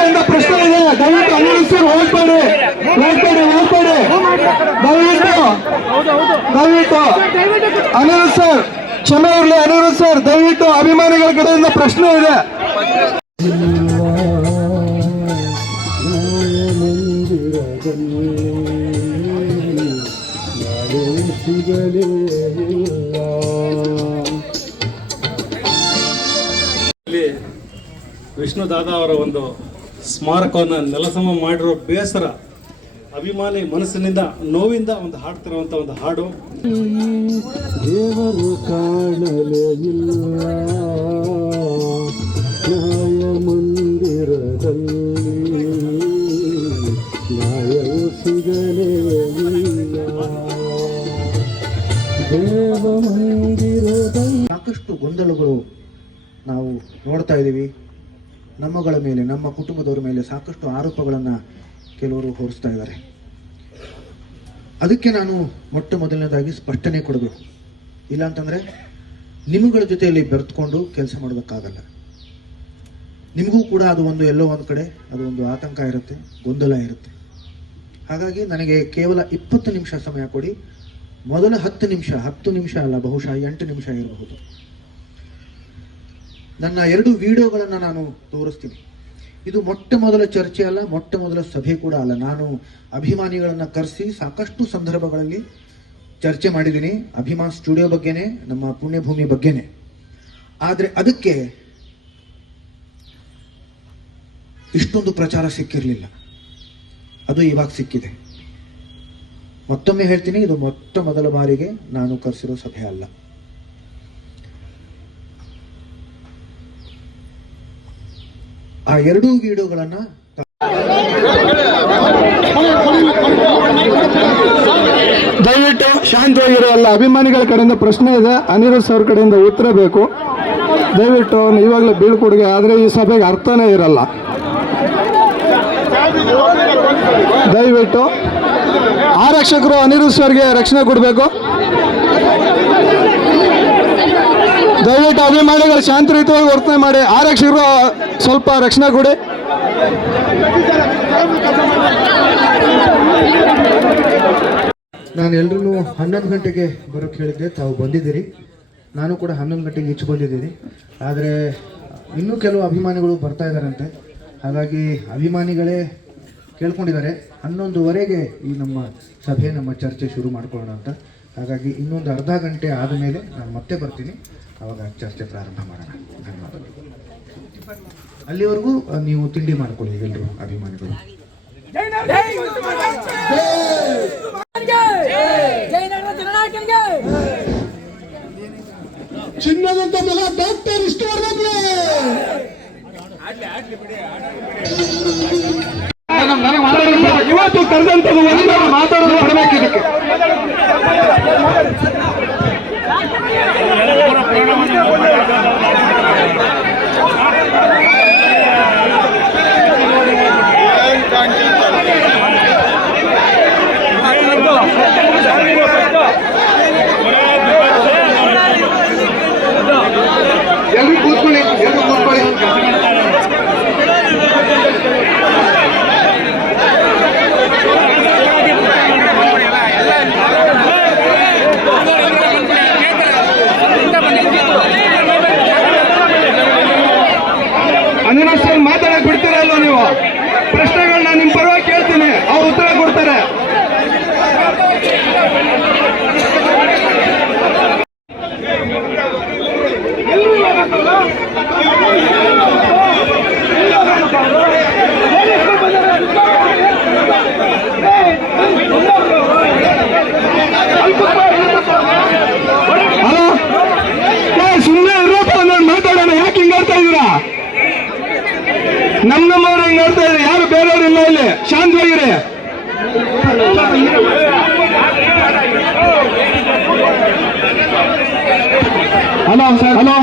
ಕಡೆಯಿಂದ ಪ್ರಶ್ನೆ ಇದೆ. ದಯವಿಟ್ಟು ಅನಿರುದ್ಧ್ ಸರ್ ಹೋಗ್ಬೇಡಿ. ದಯವಿಟ್ಟು ಅನಿರುದ್ಧ್ ಸರ್ ಕ್ಷಮೆ ಇರಲಿ. ಅನಿರುದ್ಧ್ ಸರ್ ದಯವಿಟ್ಟು ಅಭಿಮಾನಿಗಳ ಕಡೆಯಿಂದ ಪ್ರಶ್ನೆ ಇದೆ. ಇಲ್ಲಿ ವಿಷ್ಣು ದಾದಾ ಅವರ ಒಂದು ಸ್ಮಾರಕವನ್ನು ನೆಲಸಮ ಮಾಡಿರೋ ಬೇಸರ ಅಭಿಮಾನಿ ಮನಸ್ಸಿನಿಂದ ನೋವಿಂದ ಒಂದು ಹಾಡ್ತಿರುವಂಥ ಒಂದು ಹಾಡು. ದೇವರು ಕಾಣಲೇ ಇಲ್ಲ ನ್ಯಾಯ ಮಂದಿರದಲ್ಲಿ, ನ್ಯಾಯವು ಸಿಗಲೇ ಇಲ್ಲ ದೇವ ಮಂದಿರದಲ್ಲಿ. ಸಾಕಷ್ಟು ಗೊಂದಲಗಳು ನಾವು ನೋಡ್ತಾ ಇದ್ದೀವಿ. ನಮ್ಮಗಳ ಮೇಲೆ, ನಮ್ಮ ಕುಟುಂಬದವರ ಮೇಲೆ ಸಾಕಷ್ಟು ಆರೋಪಗಳನ್ನು ಕೆಲವರು ಹೊರಿಸ್ತಾ ಇದ್ದಾರೆ. ಅದಕ್ಕೆ ನಾನು ಮೊಟ್ಟ ಮೊದಲನೇದಾಗಿ ಸ್ಪಷ್ಟನೆ ಕೊಡಬೇಕು. ಇಲ್ಲಾಂತಂದರೆ ನಿಮ್ಮಗಳ ಜೊತೆಯಲ್ಲಿ ಬೆರೆತ್ಕೊಂಡು ಕೆಲಸ ಮಾಡೋದಕ್ಕಾಗಲ್ಲ. ನಿಮಗೂ ಕೂಡ ಅದು ಒಂದು ಎಲ್ಲೋ ಒಂದು ಕಡೆ ಅದು ಒಂದು ಆತಂಕ ಇರುತ್ತೆ, ಗೊಂದಲ ಇರುತ್ತೆ. ಹಾಗಾಗಿ ನನಗೆ ಕೇವಲ 20 ನಿಮಿಷ ಸಮಯ ಕೊಡಿ. ಮೊದಲ 10 ನಿಮಿಷ ಅಲ್ಲ, ಬಹುಶಃ 8 ನಿಮಿಷ ಇರಬಹುದು. ನನ್ನ 2 ವಿಡಿಯೋಗಳನ್ನು ನಾನು ತೋರಿಸ್ತೀನಿ. ಇದು ಮೊಟ್ಟ ಮೊದಲ ಚರ್ಚೆ ಅಲ್ಲ, ಮೊಟ್ಟ ಮೊದಲ ಸಭೆ ಕೂಡ ಅಲ್ಲ. ನಾನು ಅಭಿಮಾನಿಗಳನ್ನು ಕರೆಸಿ ಸಾಕಷ್ಟು ಸಂದರ್ಭಗಳಲ್ಲಿ ಚರ್ಚೆ ಮಾಡಿದ್ದೀನಿ. ಅಭಿಮಾನ್ ಸ್ಟುಡಿಯೋ ಬಗ್ಗೆನೆ, ನಮ್ಮ ಪುಣ್ಯಭೂಮಿ ಬಗ್ಗೆನೆ. ಆದರೆ ಅದಕ್ಕೆ ಇಷ್ಟೊಂದು ಪ್ರಚಾರ ಸಿಕ್ಕಿರಲಿಲ್ಲ. ಅದು ಇವಾಗ ಸಿಕ್ಕಿದೆ. ಮತ್ತೊಮ್ಮೆ ಹೇಳ್ತೀನಿ, ಇದು ಮೊಟ್ಟ ಮೊದಲ ಬಾರಿಗೆ ನಾನು ಕರೆಸಿರೋ ಸಭೆ ಅಲ್ಲ. ಆ 2 ವಿಡಿಯೋಗಳನ್ನ ದಯವಿಟ್ಟು ಶಾಂತವಾಗಿರೋ. ಎಲ್ಲ ಅಭಿಮಾನಿಗಳ ಕಡೆಯಿಂದ ಪ್ರಶ್ನೆ ಇದೆ. ಅನಿರುದ್ಧ್ ಅವ್ರ ಕಡೆಯಿಂದ ಉತ್ತರ ಬೇಕು. ದಯವಿಟ್ಟು ಇವಾಗಲೇ ಬೀಳ್ಕೊಡುಗೆ. ಆದರೆ ಈ ಸಭೆಗೆ ಅರ್ಥನೇ ಇರಲ್ಲ. ದಯವಿಟ್ಟು ಆರಕ್ಷಕರು ಅನಿರುದ್ಧ್ ಸರ್ಗೆ ರಕ್ಷಣೆ ಕೊಡಬೇಕು. ದಯವಿಟ್ಟು ಅಭಿಮಾನಿಗಳು ಶಾಂತಿಯುತವಾಗಿ ವರ್ತನೆ ಮಾಡಿ. ಆರಕ್ಷಕರು ಸ್ವಲ್ಪ ರಕ್ಷಣೆ ಕೊಡಿ. ನಾನು ಎಲ್ರೂ 11 ಗಂಟೆಗೆ ಬರೋಕ್ಕೆ ಹೇಳಿದ್ದೆ, ತಾವು ಬಂದಿದ್ದೀರಿ. ನಾನು ಕೂಡ 11 ಗಂಟೆಗೆ ಈಚೆ ಬಂದಿದ್ದೀನಿ. ಆದರೆ ಇನ್ನೂ ಕೆಲವು ಅಭಿಮಾನಿಗಳು ಬರ್ತಾ ಇದ್ದಾರಂತೆ. ಹಾಗಾಗಿ ಅಭಿಮಾನಿಗಳೇ ಕೇಳ್ಕೊಂಡಿದ್ದಾರೆ 11:15ಗೆ ಈ ನಮ್ಮ ಸಭೆ, ನಮ್ಮ ಚರ್ಚೆ ಶುರು ಮಾಡ್ಕೊಳ್ಳೋಣ ಅಂತ. ಹಾಗಾಗಿ ಇನ್ನೊಂದು ಅರ್ಧ ಗಂಟೆ ಆದಮೇಲೆ ನಾನು ಮತ್ತೆ ಬರ್ತೀನಿ. ಆವಾಗ ಚರ್ಚೆ ಪ್ರಾರಂಭ ಮಾಡೋಣ. ಧನ್ಯವಾದಗಳು. ಅಲ್ಲಿವರೆಗೂ ನೀವು ತಿಂಡಿ ಮಾಡ್ಕೊಳ್ಳಿ ಎಲ್ಲರೂ ಅಭಿಮಾನಿಗಳು. ಚಿನ್ನದಂತ ಮಗ ಡಾಕ್ಟರ್ ವಿಷ್ಣುವರ್ಧನ್ ಇವತ್ತು ಕರೆದಂಥದ್ದು ಒಂದು ಮಾತಾಡೋದು ಬರಬೇಕು. ಇದಕ್ಕೆ ಎಲ್ಲರೂ ಕೂತ್ಕೊಳ್ಳಿ. ಅನಿರುದ್ಧ್ ಸರ್ ಮಾತಾಡಕ್ ಬಿಡ್ತೀರಲ್ವ ನೀವು? ಪ್ರಶ್ನೆಗಳನ್ನ ನಿಮ್ಮ ಪರವಾಗಿ ಕೇಳ್ತೀನಿ, ಅವ್ರು ಉತ್ತರ ಕೊಡ್ತಾರೆ. ಹಲೋ, ಸುಮ್ಮನೆ ಇರೋಪ್ಪ, ನಾನು ಮಾತಾಡೋಣ. ಯಾಕೆ ಹಿಂಗ್ ಆಡ್ತಾ ಇದ್ದೀರಾ? ನಮ್ಮವ್ರು ಹಿಂಗ್ ಆಡ್ತಾ ಇದ್ದಾರೆ. ಯಾರು ಬೇರೆಯವ್ರು ಇಲ್ಲ ಇಲ್ಲಿ. ಶಾಂತವಾಗಿರಿ. Hello sir, hello.